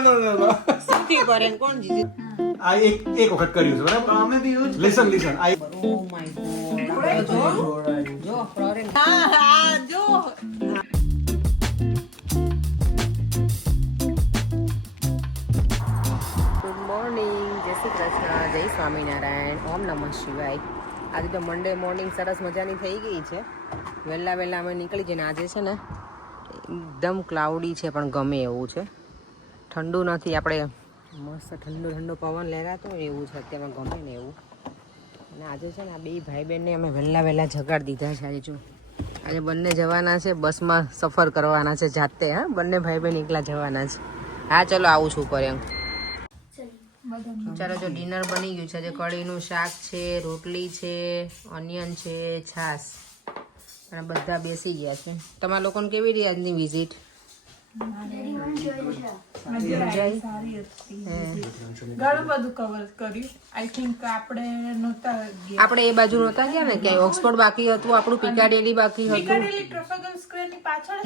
નો નો નો નો. સૌથી પર એમ કોણ જીતે? આ એક એક વખત કર્યું છે બરાબર? અમે બી જ લિસન લિસન આ ઓ માય ગોડ. જો જો ફ્લોરેન હા હા જો. ગુડ મોર્નિંગ જય શ્રી કૃષ્ણ. જય સ્વામિનારાયણ. ઓમ નમઃ શિવાય. આજે તો મંડે મોર્નિંગ સરસ મજાની થઈ ગઈ છે. વહેલા વહેલા અમે નીકળી જઈને આજે છે ને એકદમ ક્લાઉડી છે પણ ગમે એવું છે. ઠંડુ નથી, આપણે મસ્ત ઠંડો ઠંડો પવન લહેરાતો એવું છે, અત્યારમાં ગમે ને એવું. અને આજે છે ને આ બે ભાઈ બહેનને અમે વહેલા વહેલા જગાડી દીધા છે આજે જો. આજે બંને જવાના છે, બસમાં સફર કરવાના છે જાતે, હા, બંને ભાઈ બહેન એકલા જવાના છે. હા, ચલો આવું છું ઉપર એમ. ચાલો, જો ડિનર બની ગયું છે, આજે કઢીનું શાક છે, રોટલી છે, ઓનિયન છે, છાશ. અને બધા બેસી ગયા છે. તમારા લોકોને કેવી રીતે આજની વિઝિટ આપણે એ બાજુ નહોતા ગયા ને ક્યાંય ઓક્સફોર્ડ બાકી હતું આપણું પિકાડેલી બાકી હતું.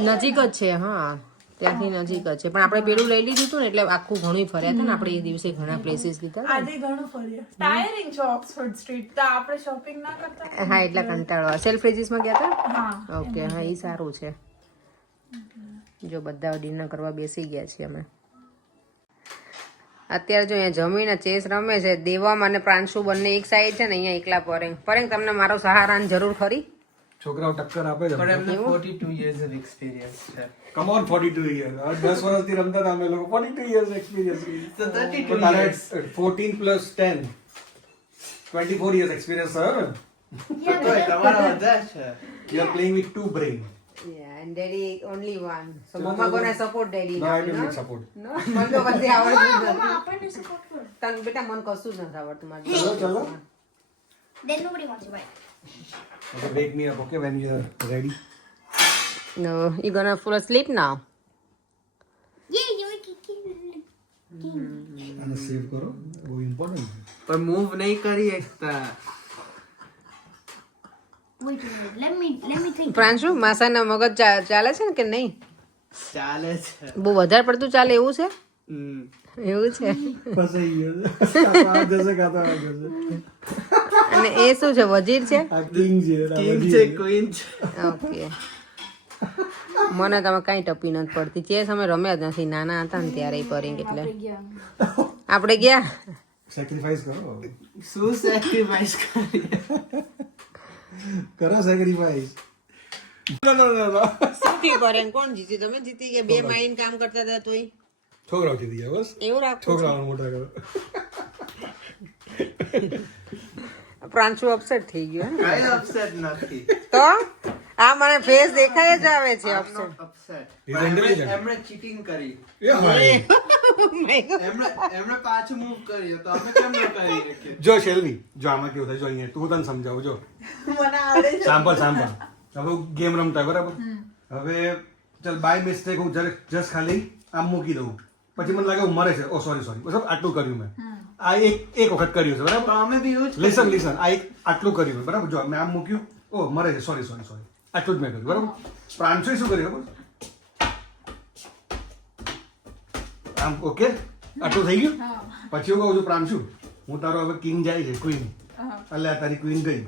નજીક જ છે હા. ત્યાંથી નજીક જ છે. પણ આપણે પેલું લઈ લીધું હતું ને એટલે આખું ઘણું ફર્યા હતા ને આપણે એ દિવસે ઘણા પ્લેસીસ લીધા આજે ઘણું ફર્યા. ટાયરિંગ છે ઓક્સફોર્ડ સ્ટ્રીટ તો આપણે શોપિંગ ના કરતા હા એટલા કંટાળો સેલ્ફ રેજીસમાં ગયા હતા? ઓકે હા એ સારું છે. જો બધા ડિનર કરવા બેસી ગયા છીએ અમે. અત્યારે જો અહીંયા જમીને ચેસ રમે છે દેવમ અને પ્રાંશુ બંને એક સાઈડ છે ને અહીંયા એકલા પરેંગ. પરેંગ તમને મારો સહારાની જરૂર ખરી. છોકરાઓ ટક્કર આપે છે. પણ એમને 42 યર્સ ઓફ એક્સપિરિયન્સ છે. કમ ઓન 42 યર્સ 10 વર્ષથી રમતા હતા અમે લોકો. 42 યર્સ એક્સપિરિયન્સ તો 32 યર્સ 14 પ્લસ 10 24 યર્સ એક્સપિરિયન્સ છે તો તમારો વધારે છે. You are playing with two brain. Yeah, and daddy only one. So mama gonna support daddy no now, i will no? not support No? મને તો કદી આવડતું જ નથી. તને બેટા મને કશું જ નથી આવડતું મારે ચલો ચલો Then nobody wants to buy. okay wake me up okay when you are ready No, you gonna fall asleep now? Yeah, you can. અને સેવ કરો બહુ ઇમ્પોર્ટન્ટ પણ મૂવ નહીં કરી શકતા પ્રાંશુ માસાના મગજ ચાલે છે ને કે નહીં? ચાલે છે. બહુ વધારે પડતું ચાલે એવું છે? એવું છે? અને એ શું છે વજીર છે? કિંગ છે ક્વીન છે ઓકે. મને તમે કાંઈ ટપી નથી પડતી. ચેસ અમે રમ્યા જ નથી. નાના હતા ને ત્યારે પરી એટલે. આપણે ગયા? સેક્રિફાઈસ કરો. શું સેક્રિફાઈસ કરી કરો સેક્રિફાઈસ નો નો નો નો સૌથી એમ કોણ જીતી? તમે જીતી ગયા. બે માઇન કામ કરતા હતા તોય. છોકરાઓ જીતી ગયા બસ? એવું રાખો છોકરાઓ મોટા કરો. પ્રાંશુ અપસેટ થઈ ગયો કઈ અપસેટ નથી. તો? આ મને ફેસ દેખાય જ આવે છે અપસેટ અપસેટ એમણે ચીટિંગ કરી. એમણે પાછું મૂવ કર્યું તો અમે કેમ ન કરી શકીએ? જો શેલ્વી જો આમાં કેવું થાય જો અહીંયા તું તને સમજાવું જો. સાંભળ સાંભળ. હવે ગેમ રમતા બરાબર? હવે ચાલ બાય મિસ્ટેક હું જરા જસ્ટ ખાલી આમ મૂકી દઉં. પછી મને લાગે હું મરે છે. ઓ સોરી સોરી બસ આટલું કર્યું મેં. આ એક એક વખત કર્યું છે બરાબર? અમે બી લિસન લિસન આ એક આટલું કર્યું મેં બરાબર? જો મેં આમ મૂક્યું. ઓ મરે છે. સોરી સોરી સોરી આટલું જ મેં કર્યું બરાબર? પ્રાંશોએ શું કર્યું ખબર? આમ ઓકે આટલું થઈ ગયું? પછી હું કહું છું પ્રાંશુ હું તારો હવે કિંગ જાય છે ક્વીન એટલે આ તારી ક્વીન ગઈ.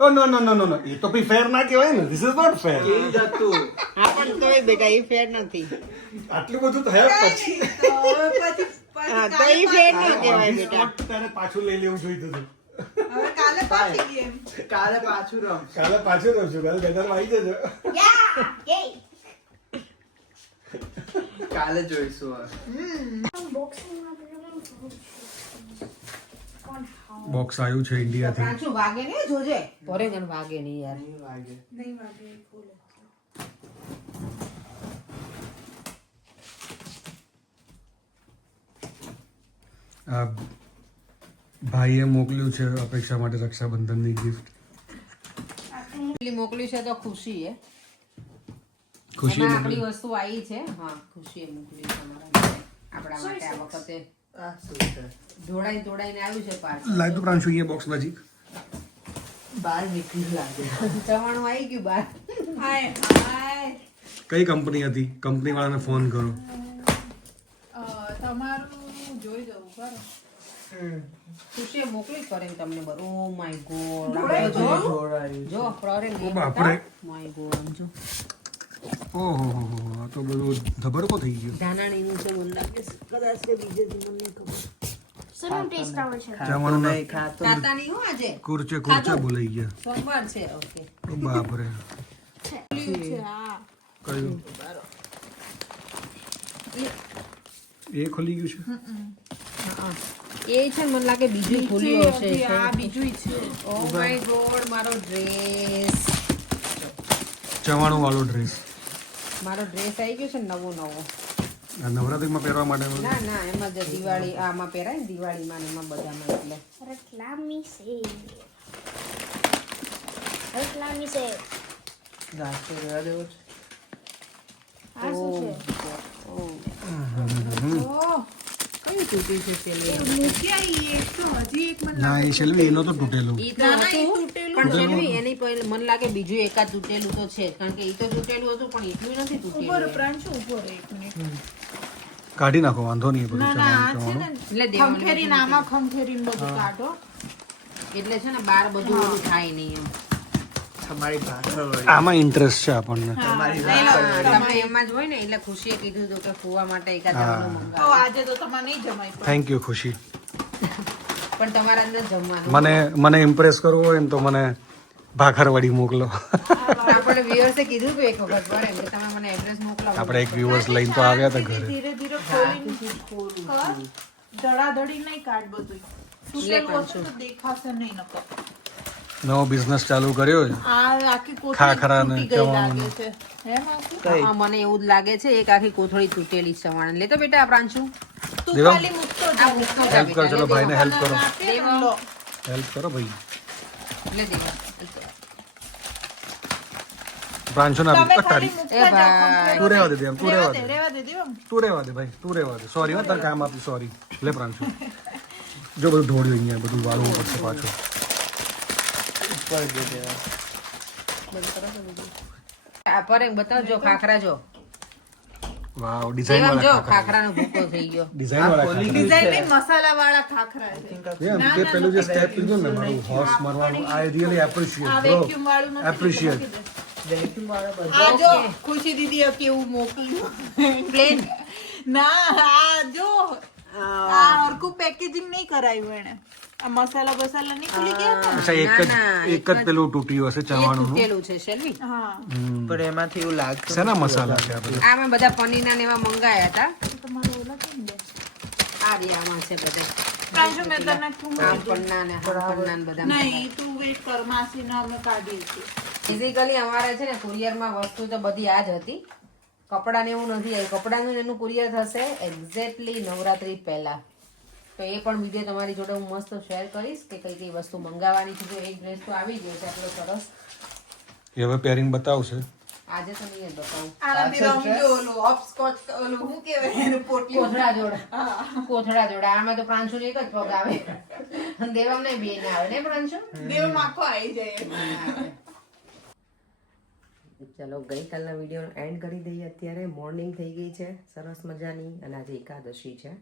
ઓ નો નો નો નો નો એ તો પછી ફેર ના કહેવાય ને. This is not fair king હતું આ પણ તોય બેટા એ ફેર નથી. આટલું બધું થયા પછી? હા તો એ ફેર ના કહેવાય On the બેટા. spot તારે પાછું લઈ લેવું જોઈતું હતું. કાલે પાછું રમ કાલે પાછું રહું છું કાલે ગદરમાં આવી જજો. કાલે જોઈશું બોક્સ આવ્યું છે ઇન્ડિયાથી કાચું વાગે નહીં જોજે. પરે જણ વાગે નહીં યાર. નહીં વાગે. નહીં વાગે ખોલે આ ભાઈએ મોકલ્યું છે અપેક્ષા માટે રક્ષાબંધનની ગિફ્ટ પેલી મોકલી છે તો ખુશી હે. ખુશી મોકલી આપણી વસ્તુ આવી છે. હા ખુશી મોકલી માટે. આપણા માટે આ વખતે જોડાઈ જોડાઈને આવ્યું છે પાર્સલ લાગ પ્રાંશુ અહીંયા બોક્સ નજીક. બહાર નીકળી લાગે. ચવાણું આવી ગયું બહાર હાય હાય. કઈ કંપની હતી? કંપની વાળાને ફોન કરો તમારું જોઈ જવું કરો ખુશીએ મોકલી કરે તમને ઓ માય ગોડ. જોડાયું જો ફ્લોરિંગ ઓ બાપરે. માય ગોડ જો. ઓહો હો હો આ તો બધું ધબડકો થઈ ગયો. ધાનાણીનું છે મને લાગે કદાચ કે બીજેથી મને ખબર. શેનો ટેસ્ટ આવે છે? જમવાનું નહીં ખાતો ખાતા નહીં હો આજે? કુરચે કુરચે બોલાઈ ગયા. સોમવાર છે ઓકે. ઓ બાપરે. હા. કયું? એ ખુલી ગયું છે? એ છે મને લાગે બીજું ખુલ્યું હશે આ બીજું છે. ઓ માય ગોડ મારો ડ્રેસ ચવાણું વાળો ડ્રેસ મારો ડ્રેસ આવી ગયો છે નવો નવો. આ પહેરવા માટે ના ના એમાં જ દિવાળી આમાં પહેરાય ને દિવાળીમાં ને એમાં બધામાં એટલે. રતલામી સેવ. રતલામી સેવ. નાસ્તો રહેવા દેવો છે. આ શું છે? ઓહ કયું છે પેલું મૂકી આવી એક તો હજી એક મને ના એ શેલ્વી એનો તો તૂટેલું. ઈ તો પણ શેલ્વી એની પહેલા મને લાગે બીજું એકાદ તૂટેલું તો છે. કારણ કે એ તો તૂટેલું હતું પણ એટલું નથી ઊભો તૂટેલું પ્રાંશુ ઊભો રહો એક મિનિટ? કાઢી નાખો વાંધો નહીં એ બધું ના ના આ છે ચવાણું ને એટલે દેવાનું ખંખેરી નામાં ખંખેરી બધું કાઢો. એટલે છે ને બાર બધું ઓલું થાય નહીં એમ. તમારી ભાષા હોય. આમાં ઇન્ટરેસ્ટ છે આપણને. તમારી હા, તમે. એમાં જ હોય ને એટલે ખુશીએ કીધું હતું કે ફુવા માટે એકાદ તો મંગાવો. આજે તો તમારે નહીં જમાય પણ. થેન્ક યુ ખુશી. પણ તમારા અંદર જમવાનું. મને મને ઇમ્પ્રેસ કરવું હોય ને તો મને ભાખરવાડી મોકલો. આપણે વ્યુઅર્સે કીધું હતું એક વખત પર એમ કે તમે મને એડ્રેસ મોકલાવો. આપણે એક વ્યુઅર્સ લઈને તો આવ્યા હતા ઘરે. ધીરે ધીરે ખોલીને ધડાધડી નહીં કાઢ બધું. તૂટેલું હશે તો દેખાશે નહીં નકર. નવો બિઝનેસ ચાલુ કર્યો છે? આ આખી કોથળી ખાખરા ને તૂટી ગઈ લાગે છે. હે માસી? મને એવું જ લાગે છે એક આખી કોથળી તૂટેલી છે લે તો બેટા પ્રાંશુ. દેવા? હેલ્પ કરો ચલો ભાઈને હેલ્પ કરો. આપે. હેલ્પ કરો ભાઈ. પ્રાંશુ ના જાઓ, ભાઈ. તું રહેવા દે દેમ તું રેવા દે દે. રેવા દે તું ભાઈ તું રહેવા દે. સોરી હો તારે કામ આપી સોરી લે પ્રાંશુ જો બધું ઢોળ્યું અહીંયા બધું વાળવું પડશે પાછું. ઉપર જો દેવા આ પરેંગ બતાવજો ખાખરા જો. વાવ ડિઝાઇન જો વાળા ખાખરા. ખાખરાનો ભૂકો થઈ ગયો. ડિઝાઇન વાળા ડિઝાઇન મસાલા વાળા ખાખરા છે. એમ તે પેલું જે સ્ટેપ લીધું ને મારું હોર્સ મારવાનું I really appreciate bro appreciate vacuum વાળો બધો. આ જો ખુશી દીદી કેવું મોકલ્યું. પ્લેન ના આ જો આ હરકું પેકેજિંગ નહીં કરાયું એને આ મસાલા બસાલા નીકળી ગયા ને? અચ્છા એક જ એક જ પેલું તૂટ્યું હશે ચવાણું તૂટેલું છે શેલ્વી હા. પણ એમાંથી એવું લાગતું શેના મસાલા છે આ બધા? આ મેં બધા પનીરના ને એવા મંગાયા હતા. તમારે ઓલા કેમ દે આ રહ્યા છે બધા. પ્રાંશુ મેં તને તું પન્ના ને પન્ના ને બધા નહીં તું વેટ કર માસીને અમે કાઢી હતી ફિઝિકલી અમારે છે ને કુરિયરમાં વસ્તુ તો બધી આ જ હતી. કપડાને એવું નથી આવ્યું. કપડાનું એનું કુરિયર થશે એક્ઝેક્ટલી નવરાત્રી પહેલાં. તો એ પણ વીડિયો તમારી જોડે હું મસ્ત શેર કરીશ કે કઈ કઈ વસ્તુ મંગાવવાની છે. જો એક ડ્રેસ તો આવી ગયો છે આટલો સરસ. એ હવે પેરિંગ બતાવશે. આજે તો નહીં બતાવું. ઓલું ઓલું કહેવાય એનું પોટલી? કોથળા જોડા. કોથળા જોડા. આમાં તો પ્રાંશુ એક જ પગ આવે. દેવમ દેવામ ને બે ને આવે. ને પ્રાંશુ? દેવમ આખો આવી જાય. ચલો ગઈકાલના વીડિયો એન્ડ કરી દઈએ. અત્યારે મોર્નિંગ થઈ ગઈ છે, સરસ મજાની, અને આજે એકાદશી છે.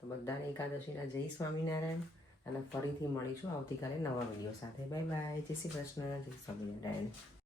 તો બધાને એકાદશીના જય સ્વામિનારાયણ, અને ફરીથી મળીશું આવતીકાલે નવા વીડિયો સાથે. બાય બાય જય શ્રી કૃષ્ણ. જય સ્વામિનારાયણ.